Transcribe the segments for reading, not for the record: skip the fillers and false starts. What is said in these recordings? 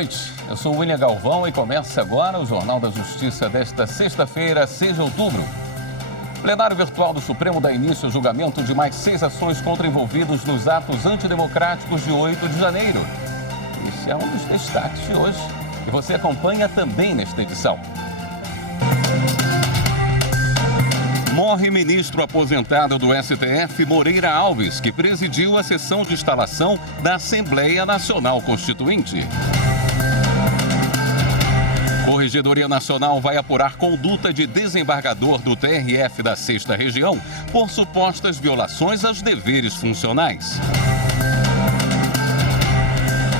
noite. Eu sou o William Galvão e começa agora o Jornal da Justiça desta sexta-feira, 6 de outubro. O plenário virtual do Supremo dá início ao julgamento de mais 6 ações contra envolvidos nos atos antidemocráticos de 8 de janeiro. Esse é um dos destaques de hoje e você acompanha também nesta edição. Morre ministro aposentado do STF, Moreira Alves, que presidiu a sessão de instalação da Assembleia Nacional Constituinte. Corregedoria Nacional vai apurar conduta de desembargador do TRF da 6ª Região por supostas violações aos deveres funcionais.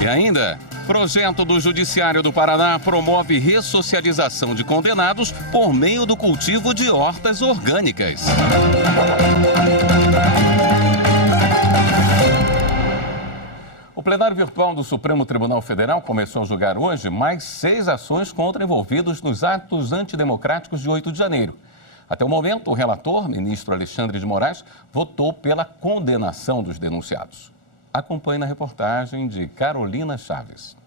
E ainda, projeto do Judiciário do Paraná promove ressocialização de condenados por meio do cultivo de hortas orgânicas. O plenário virtual do Supremo Tribunal Federal começou a julgar hoje mais 6 ações contra envolvidos nos atos antidemocráticos de 8 de janeiro. Até o momento, o relator, ministro Alexandre de Moraes, votou pela condenação dos denunciados. Acompanhe na reportagem de Carolina Chaves.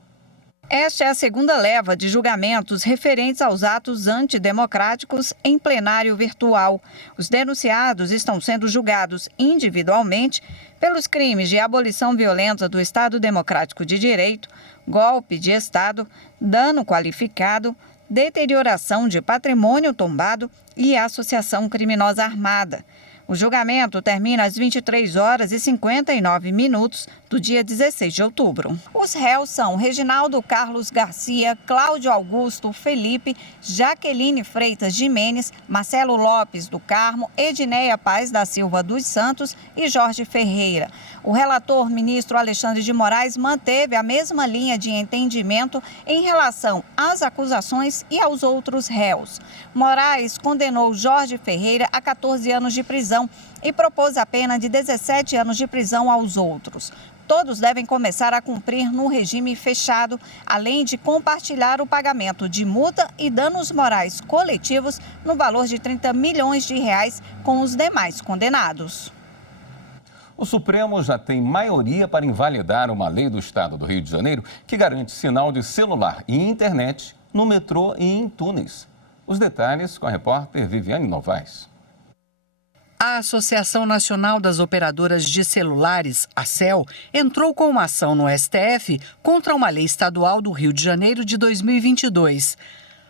Esta é a segunda leva de julgamentos referentes aos atos antidemocráticos em plenário virtual. Os denunciados estão sendo julgados individualmente pelos crimes de abolição violenta do Estado Democrático de Direito, golpe de Estado, dano qualificado, deterioração de patrimônio tombado e associação criminosa armada. O julgamento termina às 23h59 do dia 16 de outubro. Os réus são Reginaldo Carlos Garcia, Cláudio Augusto Felipe, Jaqueline Freitas Jimenez, Marcelo Lopes do Carmo, Edneia Paz da Silva dos Santos e Jorge Ferreira. O relator, ministro Alexandre de Moraes, manteve a mesma linha de entendimento em relação às acusações e aos outros réus. Moraes condenou Jorge Ferreira a 14 anos de prisão e propôs a pena de 17 anos de prisão aos outros. Todos devem começar a cumprir no regime fechado, além de compartilhar o pagamento de multa e danos morais coletivos no valor de R$30 milhões com os demais condenados. O Supremo já tem maioria para invalidar uma lei do Estado do Rio de Janeiro que garante sinal de celular e internet no metrô e em túneis. Os detalhes com a repórter Viviane Novaes. A Associação Nacional das Operadoras de Celulares, ACEL, entrou com uma ação no STF contra uma lei estadual do Rio de Janeiro de 2022.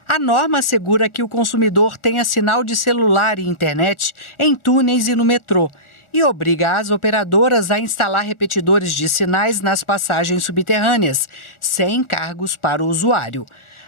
A norma assegura que o consumidor tenha sinal de celular e internet em túneis e no metrô e obriga as operadoras a instalar repetidores de sinais nas passagens subterrâneas, sem encargos para o usuário.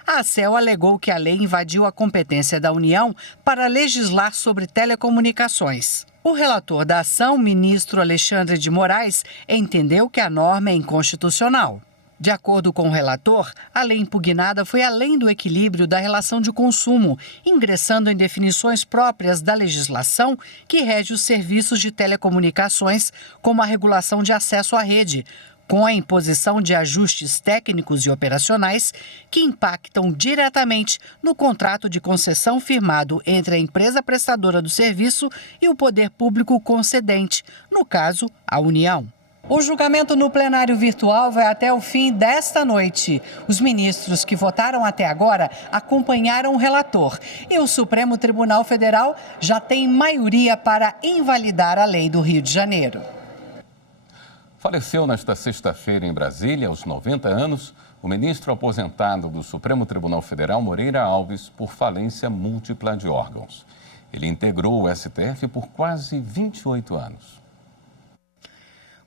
A ACEL alegou que a lei invadiu a competência da União para legislar sobre telecomunicações. O relator da ação, ministro Alexandre de Moraes, entendeu que a norma é inconstitucional. De acordo com o relator, a lei impugnada foi além do equilíbrio da relação de consumo, ingressando em definições próprias da legislação que rege os serviços de telecomunicações, como a regulação de acesso à rede, com a imposição de ajustes técnicos e operacionais que impactam diretamente no contrato de concessão firmado entre a empresa prestadora do serviço e o poder público concedente, no caso, a União. O julgamento no plenário virtual vai até o fim desta noite. Os ministros que votaram até agora acompanharam o relator e o Supremo Tribunal Federal já tem maioria para invalidar a lei do Rio de Janeiro. Faleceu nesta sexta-feira em Brasília, aos 90 anos, o ministro aposentado do Supremo Tribunal Federal, Moreira Alves, por falência múltipla de órgãos. Ele integrou o STF por quase 28 anos.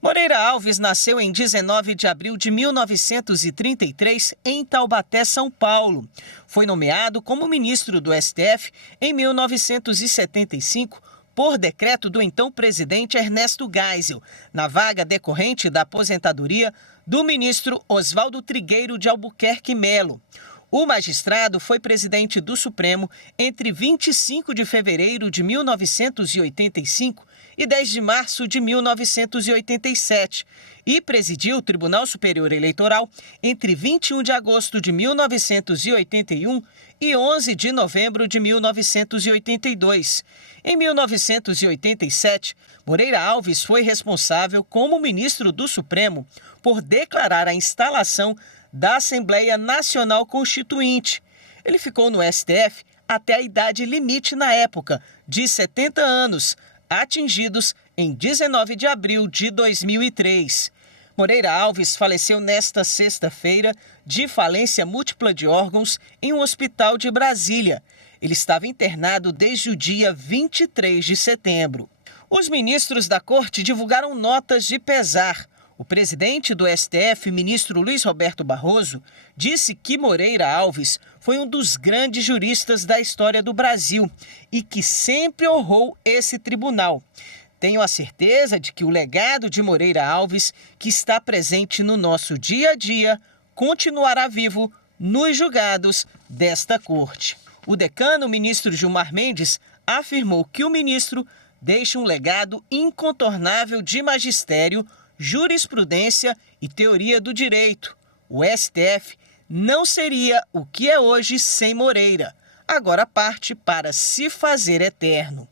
Moreira Alves nasceu em 19 de abril de 1933 em Taubaté, São Paulo. Foi nomeado como ministro do STF em 1975 por decreto do então presidente Ernesto Geisel, na vaga decorrente da aposentadoria do ministro Oswaldo Trigueiro de Albuquerque Melo. O magistrado foi presidente do Supremo entre 25 de fevereiro de 1985 e 10 de março de 1987 e presidiu o Tribunal Superior Eleitoral entre 21 de agosto de 1981 e 11 de novembro de 1982. Em 1987, Moreira Alves foi responsável como ministro do Supremo por declarar a instalação da Assembleia Nacional Constituinte. Ele ficou no STF até a idade limite na época, de 70 anos, atingidos em 19 de abril de 2003. Moreira Alves faleceu nesta sexta-feira de falência múltipla de órgãos em um hospital de Brasília. Ele estava internado desde o dia 23 de setembro. Os ministros da Corte divulgaram notas de pesar. O presidente do STF, ministro Luiz Roberto Barroso, disse que Moreira Alves foi um dos grandes juristas da história do Brasil e que sempre honrou esse tribunal. Tenho a certeza de que o legado de Moreira Alves, que está presente no nosso dia a dia, continuará vivo nos julgados desta corte. O decano, o ministro Gilmar Mendes, afirmou que o ministro deixa um legado incontornável de magistério, jurisprudência e teoria do direito. O STF não seria o que é hoje sem Moreira. Agora parte para se fazer eterno.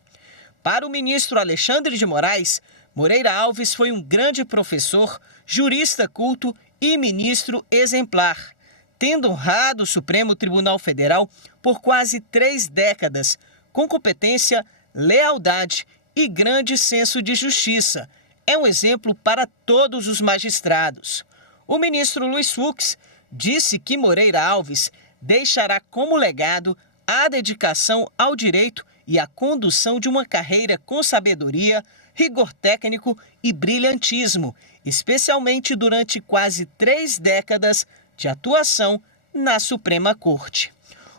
Para o ministro Alexandre de Moraes, Moreira Alves foi um grande professor, jurista culto e ministro exemplar, tendo honrado o Supremo Tribunal Federal por quase 3 décadas, com competência, lealdade e grande senso de justiça. É um exemplo para todos os magistrados. O ministro Luiz Fux disse que Moreira Alves deixará como legado a dedicação ao direito e a condução de uma carreira com sabedoria, rigor técnico e brilhantismo, especialmente durante quase 3 décadas de atuação na Suprema Corte.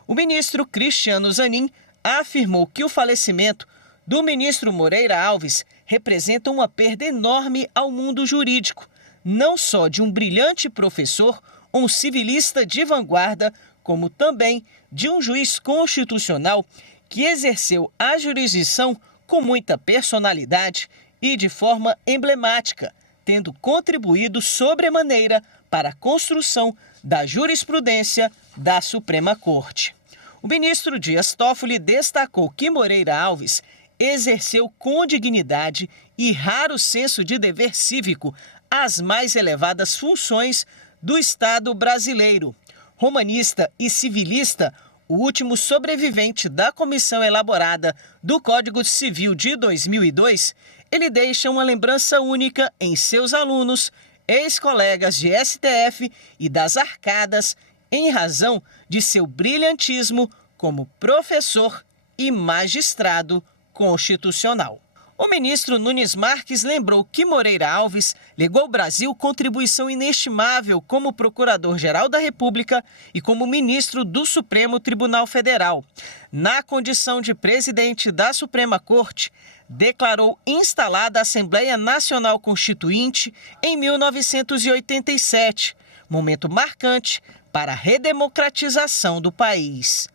O ministro Cristiano Zanin afirmou que o falecimento do ministro Moreira Alves representa uma perda enorme ao mundo jurídico, não só de um brilhante professor ou um civilista de vanguarda, como também de um juiz constitucional que exerceu a jurisdição com muita personalidade e de forma emblemática, tendo contribuído sobremaneira para a construção da jurisprudência da Suprema Corte. O ministro Dias Toffoli destacou que Moreira Alves exerceu com dignidade e raro senso de dever cívico as mais elevadas funções do Estado brasileiro. Romanista e civilista, o último sobrevivente da comissão elaborada do Código Civil de 2002, ele deixa uma lembrança única em seus alunos, ex-colegas de STF e das arcadas, em razão de seu brilhantismo como professor e magistrado constitucional. O ministro Nunes Marques lembrou que Moreira Alves legou ao Brasil contribuição inestimável como Procurador-Geral da República e como ministro do Supremo Tribunal Federal. Na condição de presidente da Suprema Corte, declarou instalada a Assembleia Nacional Constituinte em 1987, momento marcante para a redemocratização do país.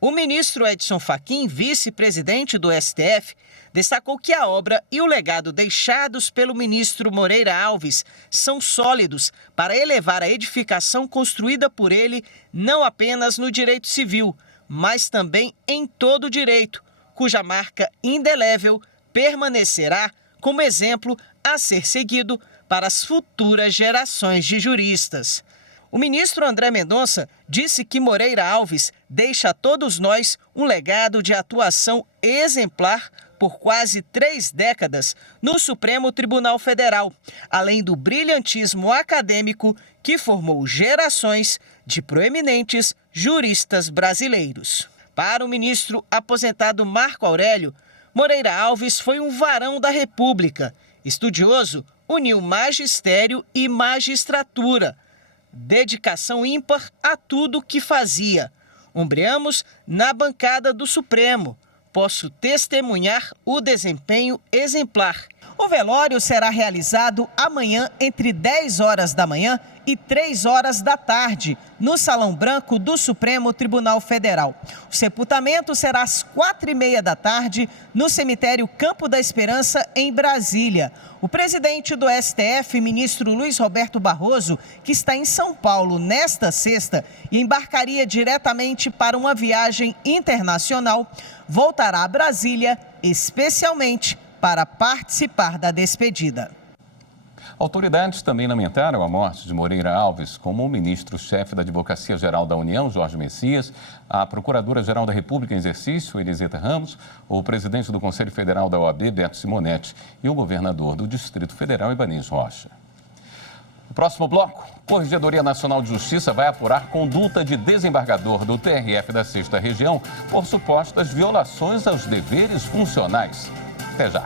O ministro Edson Fachin, vice-presidente do STF, destacou que a obra e o legado deixados pelo ministro Moreira Alves são sólidos para elevar a edificação construída por ele não apenas no direito civil, mas também em todo o direito, cuja marca indelével permanecerá como exemplo a ser seguido para as futuras gerações de juristas. O ministro André Mendonça disse que Moreira Alves deixa a todos nós um legado de atuação exemplar por quase 3 décadas no Supremo Tribunal Federal, além do brilhantismo acadêmico que formou gerações de proeminentes juristas brasileiros. Para o ministro aposentado Marco Aurélio, Moreira Alves foi um varão da República. Estudioso, uniu magistério e magistratura. Dedicação ímpar a tudo que fazia. Ombreamos na bancada do Supremo. Posso testemunhar o desempenho exemplar. O velório será realizado amanhã entre 10 horas da manhã e 3 horas da tarde, no Salão Branco do Supremo Tribunal Federal. O sepultamento será às 4h30 da tarde, no cemitério Campo da Esperança, em Brasília. O presidente do STF, ministro Luiz Roberto Barroso, que está em São Paulo nesta sexta e embarcaria diretamente para uma viagem internacional, voltará a Brasília especialmente para participar da despedida. Autoridades também lamentaram a morte de Moreira Alves, como o ministro-chefe da Advocacia-Geral da União, Jorge Messias, a Procuradora-Geral da República em exercício, Eliseta Ramos, o presidente do Conselho Federal da OAB, Beto Simonetti, e o governador do Distrito Federal, Ibanez Rocha. No próximo bloco, a Corregedoria Nacional de Justiça vai apurar conduta de desembargador do TRF da 6ª Região por supostas violações aos deveres funcionais. Até já.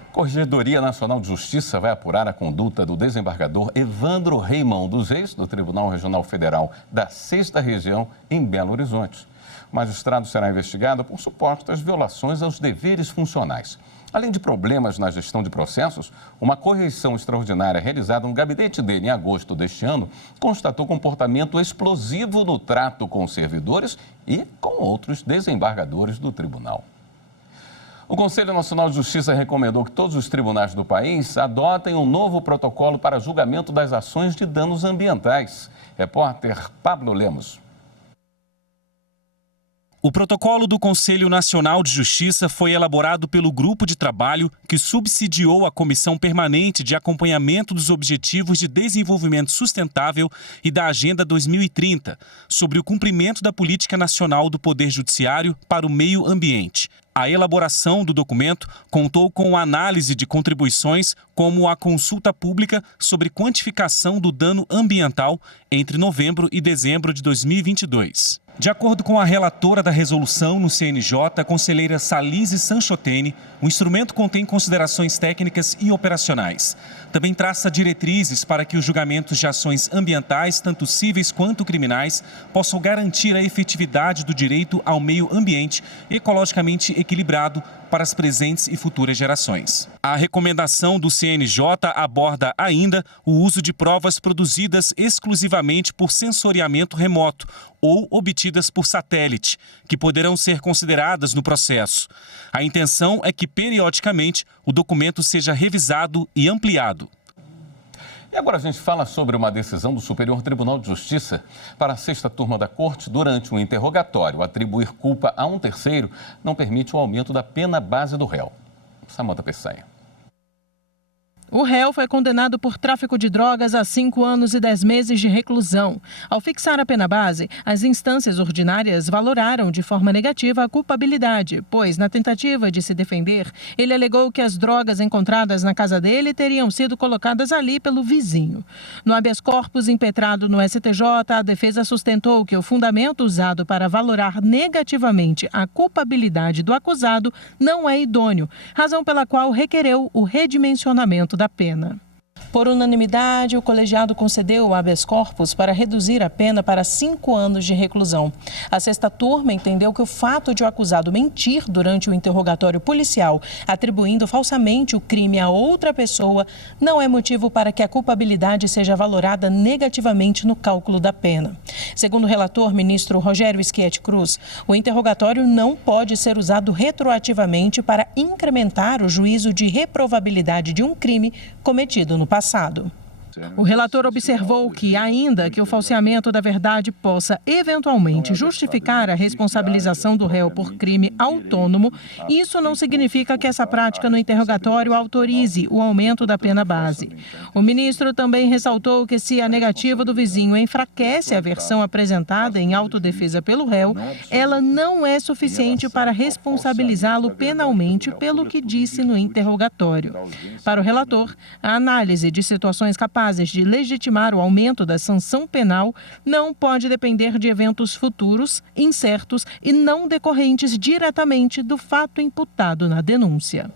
A Corregedoria Nacional de Justiça vai apurar a conduta do desembargador Evandro Reimão dos Reis, do Tribunal Regional Federal da 6ª Região, em Belo Horizonte. O magistrado será investigado por supostas violações aos deveres funcionais. Além de problemas na gestão de processos, uma correição extraordinária realizada no gabinete dele em agosto deste ano constatou comportamento explosivo no trato com os servidores e com outros desembargadores do tribunal. O Conselho Nacional de Justiça recomendou que todos os tribunais do país adotem um novo protocolo para julgamento das ações de danos ambientais. Repórter Pablo Lemos. O protocolo do Conselho Nacional de Justiça foi elaborado pelo grupo de trabalho que subsidiou a Comissão Permanente de Acompanhamento dos Objetivos de Desenvolvimento Sustentável e da Agenda 2030, sobre o cumprimento da Política Nacional do Poder Judiciário para o Meio Ambiente. A elaboração do documento contou com a análise de contribuições como a consulta pública sobre quantificação do dano ambiental entre novembro e dezembro de 2022. De acordo com a relatora da resolução no CNJ, a conselheira Salise Sanchotene, o instrumento contém considerações técnicas e operacionais. Também traça diretrizes para que os julgamentos de ações ambientais, tanto cíveis quanto criminais, possam garantir a efetividade do direito ao meio ambiente ecologicamente equilibrado para as presentes e futuras gerações. A recomendação do CNJ aborda ainda o uso de provas produzidas exclusivamente por sensoriamento remoto ou obtidas por satélite, que poderão ser consideradas no processo. A intenção é que, periodicamente, o documento seja revisado e ampliado. E agora a gente fala sobre uma decisão do Superior Tribunal de Justiça para a 6ª turma da Corte. Durante um interrogatório, atribuir culpa a um terceiro não permite o aumento da pena base do réu. Samanta Peçanha. O réu foi condenado por tráfico de drogas a 5 anos e 10 meses de reclusão. Ao fixar a pena base, as instâncias ordinárias valoraram de forma negativa a culpabilidade, pois, na tentativa de se defender, ele alegou que as drogas encontradas na casa dele teriam sido colocadas ali pelo vizinho. No habeas corpus impetrado no STJ, a defesa sustentou que o fundamento usado para valorar negativamente a culpabilidade do acusado não é idôneo, razão pela qual requereu o redimensionamento da pena. Por unanimidade, o colegiado concedeu o habeas corpus para reduzir a pena para 5 anos de reclusão. A 6ª turma entendeu que o fato de o acusado mentir durante o interrogatório policial, atribuindo falsamente o crime a outra pessoa, não é motivo para que a culpabilidade seja valorada negativamente no cálculo da pena. Segundo o relator, ministro Rogério Schietti Cruz, o interrogatório não pode ser usado retroativamente para incrementar o juízo de reprovabilidade de um crime cometido no passado. O relator observou que, ainda que o falseamento da verdade possa eventualmente justificar a responsabilização do réu por crime autônomo, isso não significa que essa prática no interrogatório autorize o aumento da pena base. O ministro também ressaltou que, se a negativa do vizinho enfraquece a versão apresentada em autodefesa pelo réu, ela não é suficiente para responsabilizá-lo penalmente pelo que disse no interrogatório. Para o relator, a análise de situações capazes de legitimar o aumento da sanção penal não pode depender de eventos futuros, incertos e não decorrentes diretamente do fato imputado na denúncia.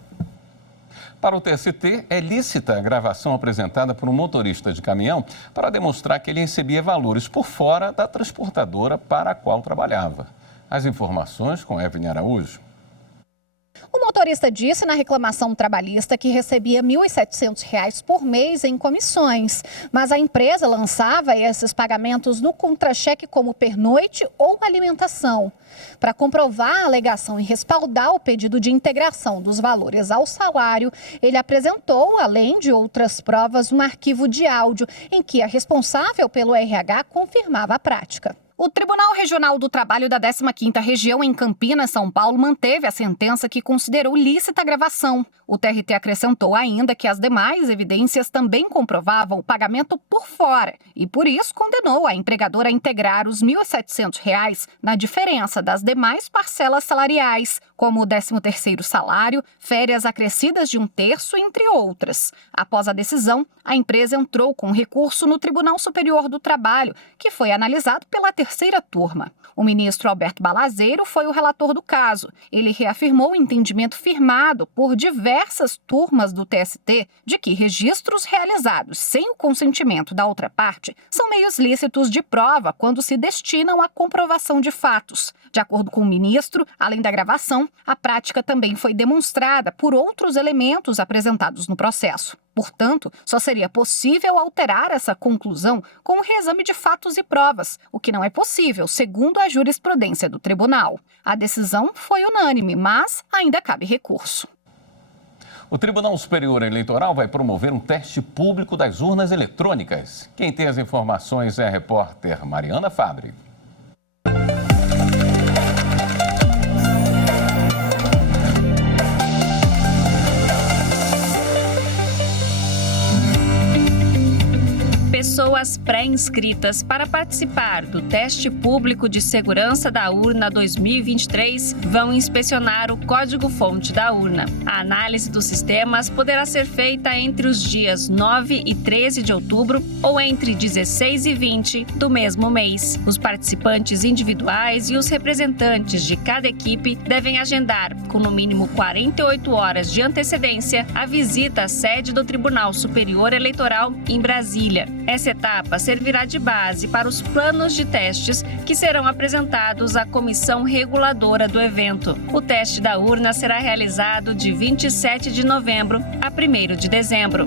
Para o TST, é lícita a gravação apresentada por um motorista de caminhão para demonstrar que ele recebia valores por fora da transportadora para a qual trabalhava. As informações com Evelyn Araújo. O motorista motorista disse na reclamação trabalhista que recebia R$ 1.700 por mês em comissões, mas a empresa lançava esses pagamentos no contra-cheque como pernoite ou alimentação. Para comprovar a alegação e respaldar o pedido de integração dos valores ao salário, ele apresentou, além de outras provas, um arquivo de áudio em que a responsável pelo RH confirmava a prática. O Tribunal Regional do Trabalho da 15ª Região em Campinas, São Paulo, manteve a sentença que considerou lícita a gravação. O TRT acrescentou ainda que as demais evidências também comprovavam o pagamento por fora e, por isso, condenou a empregadora a integrar os R$ 1.700 na diferença das demais parcelas salariais, como o 13º salário, férias acrescidas de 1/3, entre outras. Após a decisão, a empresa entrou com recurso no Tribunal Superior do Trabalho, que foi analisado pela terceira turma. O ministro Alberto Balazeiro foi o relator do caso. Ele reafirmou o entendimento firmado por diversas turmas do TST de que registros realizados sem o consentimento da outra parte são meios lícitos de prova quando se destinam à comprovação de fatos. De acordo com o ministro, além da gravação, a prática também foi demonstrada por outros elementos apresentados no processo. Portanto, só seria possível alterar essa conclusão com o reexame de fatos e provas, o que não é possível, segundo a jurisprudência do tribunal. A decisão foi unânime, mas ainda cabe recurso. O Tribunal Superior Eleitoral vai promover um teste público das urnas eletrônicas. Quem tem as informações é a repórter Mariana Fabre. Pessoas pré-inscritas para participar do teste público de segurança da urna 2023 vão inspecionar o código-fonte da urna. A análise dos sistemas poderá ser feita entre os dias 9 e 13 de outubro ou entre 16 e 20 do mesmo mês. Os participantes individuais e os representantes de cada equipe devem agendar, com no mínimo 48 horas de antecedência, a visita à sede do Tribunal Superior Eleitoral em Brasília. Essa etapa servirá de base para os planos de testes que serão apresentados à comissão reguladora do evento. O teste da urna será realizado de 27 de novembro a 1º de dezembro.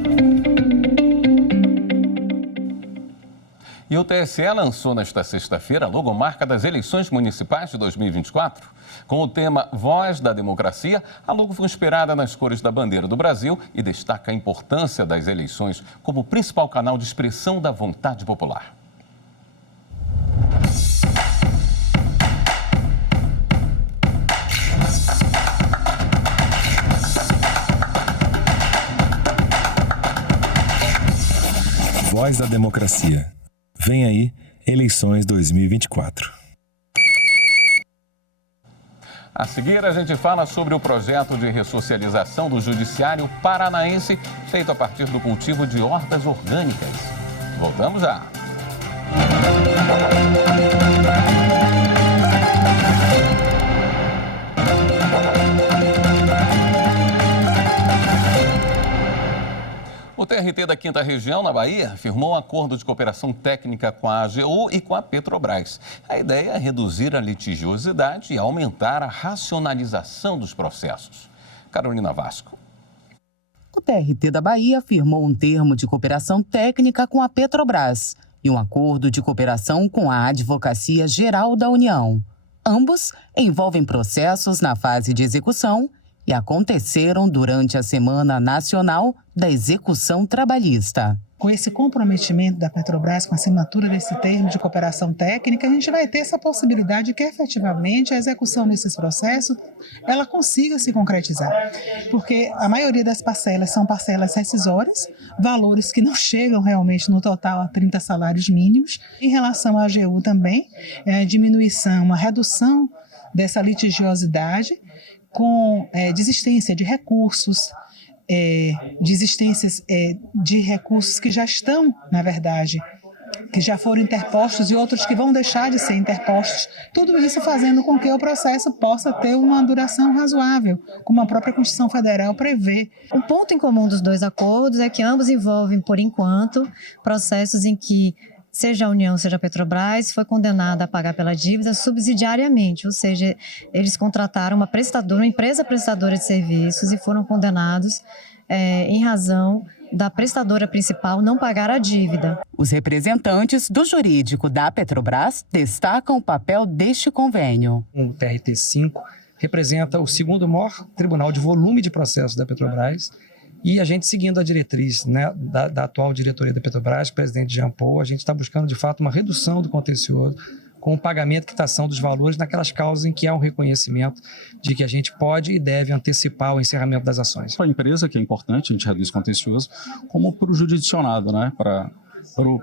E o TSE lançou nesta sexta-feira a logomarca das eleições municipais de 2024. Com o tema Voz da Democracia, a logo foi inspirada nas cores da bandeira do Brasil e destaca a importância das eleições como principal canal de expressão da vontade popular. Voz da Democracia. Vem aí, eleições 2024. A seguir, a gente fala sobre o projeto de ressocialização do Judiciário Paranaense, feito a partir do cultivo de hortas orgânicas. Voltamos já. O TRT da 5ª Região, na Bahia, firmou um acordo de cooperação técnica com a AGU e com a Petrobras. A ideia é reduzir a litigiosidade e aumentar a racionalização dos processos. Carolina Vasco. O TRT da Bahia firmou um termo de cooperação técnica com a Petrobras e um acordo de cooperação com a Advocacia Geral da União. Ambos envolvem processos na fase de execução e aconteceram durante a Semana Nacional da Execução Trabalhista. Com esse comprometimento da Petrobras, com a assinatura desse termo de cooperação técnica, a gente vai ter essa possibilidade de que efetivamente a execução desses processos ela consiga se concretizar. Porque a maioria das parcelas são parcelas rescisórias, valores que não chegam realmente no total a 30 salários mínimos. Em relação à AGU também, a diminuição, uma redução dessa litigiosidade com desistência de recursos, de recursos que já estão, na verdade, que já foram interpostos e outros que vão deixar de ser interpostos. Tudo isso fazendo com que o processo possa ter uma duração razoável, como a própria Constituição Federal prevê. O ponto em comum dos dois acordos é que ambos envolvem, por enquanto, processos em que seja a União, seja a Petrobras, foi condenada a pagar pela dívida subsidiariamente, ou seja, eles contrataram uma empresa prestadora de serviços e foram condenados em razão da prestadora principal não pagar a dívida. Os representantes do jurídico da Petrobras destacam o papel deste convênio. O TRT-5 representa o segundo maior tribunal de volume de processos da Petrobras. E a gente, seguindo a diretriz, né, da atual diretoria da Petrobras, presidente Jean Paul, a gente está buscando, de fato, uma redução do contencioso com o pagamento e quitação dos valores naquelas causas em que há um reconhecimento de que a gente pode e deve antecipar o encerramento das ações. Para a empresa, que é importante, a gente reduz contencioso, como para o jurisdicionado, né, para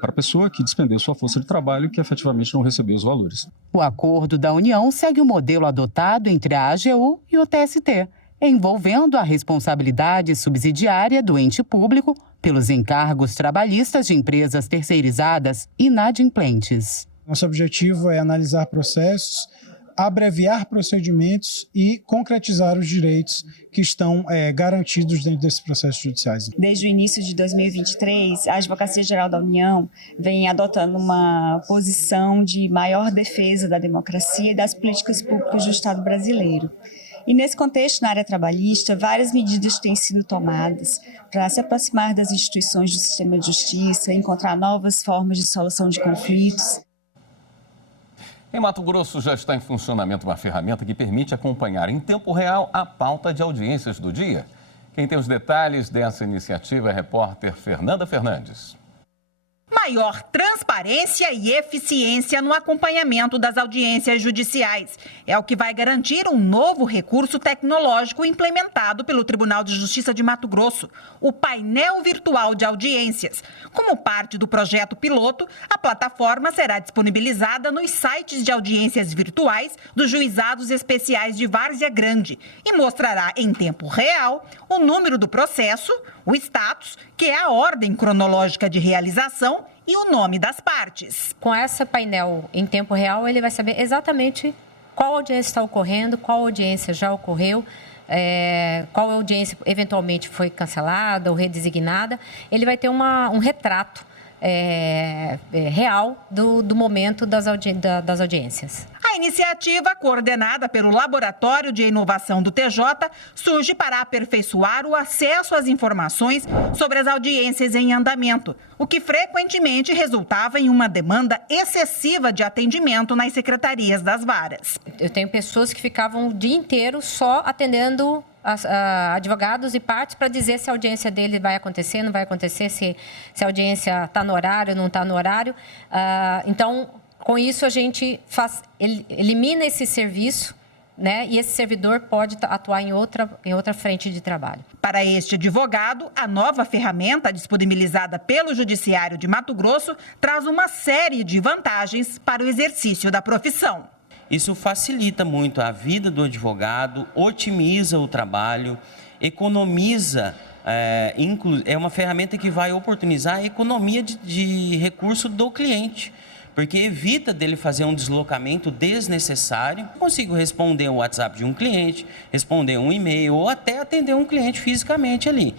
a pessoa que despendeu sua força de trabalho e que efetivamente não recebeu os valores. O acordo da União segue o modelo adotado entre a AGU e o TST, envolvendo a responsabilidade subsidiária do ente público pelos encargos trabalhistas de empresas terceirizadas inadimplentes. Nosso objetivo é analisar processos, abreviar procedimentos e concretizar os direitos que estão garantidos dentro desses processos judiciais. Desde o início de 2023, a Advocacia Geral da União vem adotando uma posição de maior defesa da democracia e das políticas públicas do Estado brasileiro. E nesse contexto, na área trabalhista, várias medidas têm sido tomadas para se aproximar das instituições do sistema de justiça, encontrar novas formas de solução de conflitos. Em Mato Grosso já está em funcionamento uma ferramenta que permite acompanhar em tempo real a pauta de audiências do dia. Quem tem os detalhes dessa iniciativa é a repórter Fernanda Fernandes. Maior transparência e eficiência no acompanhamento das audiências judiciais. É o que vai garantir um novo recurso tecnológico implementado pelo Tribunal de Justiça de Mato Grosso, o painel virtual de audiências. Como parte do projeto piloto, a plataforma será disponibilizada nos sites de audiências virtuais dos juizados especiais de Várzea Grande e mostrará em tempo real o número do processo, o status, que é a ordem cronológica de realização, e o nome das partes. Com esse painel em tempo real, ele vai saber exatamente qual audiência está ocorrendo, qual audiência já ocorreu, qual audiência eventualmente foi cancelada ou redesignada. Ele vai ter um retrato real do momento das audiências. A iniciativa, coordenada pelo Laboratório de Inovação do TJ, surge para aperfeiçoar o acesso às informações sobre as audiências em andamento, o que frequentemente resultava em uma demanda excessiva de atendimento nas secretarias das varas. Eu tenho pessoas que ficavam o dia inteiro só atendendo advogados e partes para dizer se a audiência dele vai acontecer, não vai acontecer, se a audiência está no horário, não está no horário. Então, com isso, a gente elimina esse serviço, né? E esse servidor pode atuar em outra frente de trabalho. Para este advogado, a nova ferramenta disponibilizada pelo Judiciário de Mato Grosso traz uma série de vantagens para o exercício da profissão. Isso facilita muito a vida do advogado, otimiza o trabalho, economiza, é uma ferramenta que vai oportunizar a economia de recurso do cliente, porque evita dele fazer um deslocamento desnecessário. Consigo responder um WhatsApp de um cliente, responder um e-mail ou até atender um cliente fisicamente ali.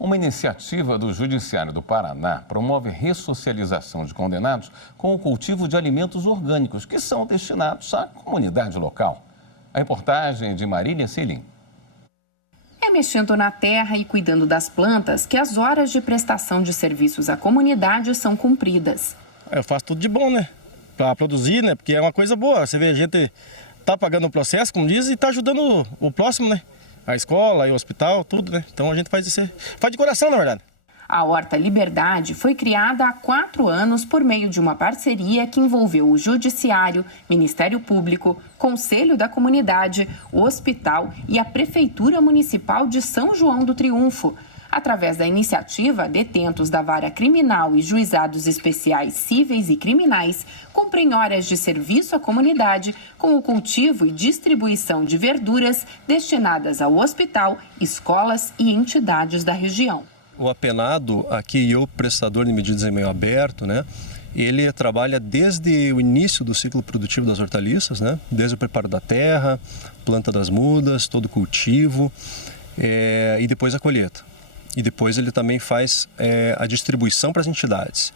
Uma iniciativa do Judiciário do Paraná promove ressocialização de condenados com o cultivo de alimentos orgânicos que são destinados à comunidade local. A reportagem de Marília Selim. É mexendo na terra e cuidando das plantas que as horas de prestação de serviços à comunidade são cumpridas. Eu faço tudo de bom, né? Para produzir, né? Porque é uma coisa boa. Você vê, a gente tá pagando o processo, como diz, e tá ajudando o próximo, né? A escola e o hospital, tudo, né? Então a gente faz de coração, na verdade. A Horta Liberdade foi criada há 4 anos por meio de uma parceria que envolveu o Judiciário, Ministério Público, Conselho da Comunidade, o Hospital e a Prefeitura Municipal de São João do Triunfo. Através da iniciativa, detentos da vara criminal e juizados especiais cíveis e criminais cumprem horas de serviço à comunidade com o cultivo e distribuição de verduras destinadas ao hospital, escolas e entidades da região. O apenado, aqui eu, prestador de medidas em meio aberto, né? Ele trabalha desde o início do ciclo produtivo das hortaliças, né? Desde o preparo da terra, planta das mudas, todo o cultivo e depois a colheita. E depois ele também faz a distribuição para as entidades.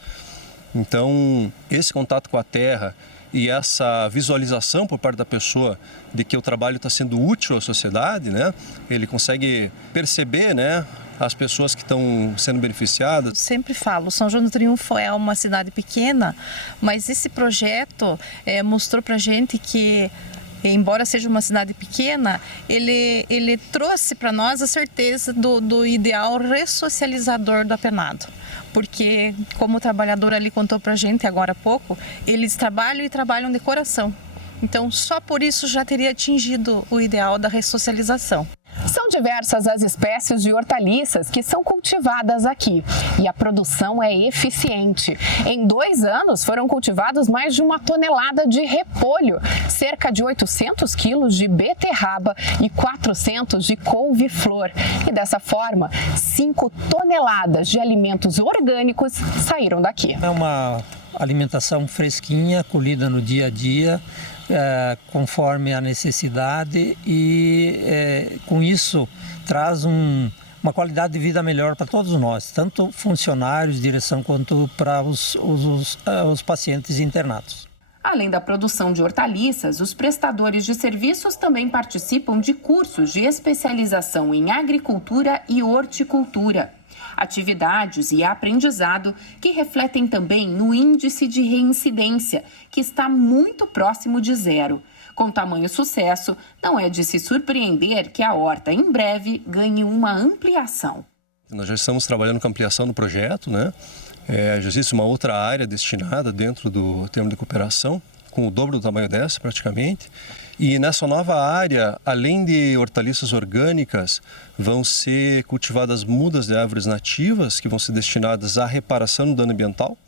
Então, esse contato com a terra e essa visualização por parte da pessoa de que o trabalho está sendo útil à sociedade, né? Ele consegue perceber, né, as pessoas que estão sendo beneficiadas. Sempre falo, São João do Triunfo é uma cidade pequena, mas esse projeto mostrou para a gente que, embora seja uma cidade pequena, ele trouxe para nós a certeza do ideal ressocializador do apenado. Porque, como o trabalhador ali contou para a gente agora há pouco, eles trabalham e trabalham de coração. Então, só por isso já teria atingido o ideal da ressocialização. São diversas as espécies de hortaliças que são cultivadas aqui e a produção é eficiente. Em 2 anos foram cultivados mais de 1 tonelada de repolho, cerca de 800 quilos de beterraba e 400 de couve-flor. E dessa forma, 5 toneladas de alimentos orgânicos saíram daqui. É uma alimentação fresquinha, colhida no dia a dia, conforme a necessidade e com isso traz uma qualidade de vida melhor para todos nós, tanto funcionários, direção, quanto para os pacientes internados. Além da produção de hortaliças, os prestadores de serviços também participam de cursos de especialização em agricultura e horticultura. Atividades e aprendizado que refletem também no índice de reincidência, que está muito próximo de 0. Com tamanho sucesso, não é de se surpreender que a horta em breve ganhe uma ampliação. Nós já estamos trabalhando com ampliação do projeto, né? Já existe uma outra área destinada dentro do termo de cooperação, com o dobro do tamanho dessa praticamente. E nessa nova área, além de hortaliças orgânicas, vão ser cultivadas mudas de árvores nativas que vão ser destinadas à reparação do dano ambiental.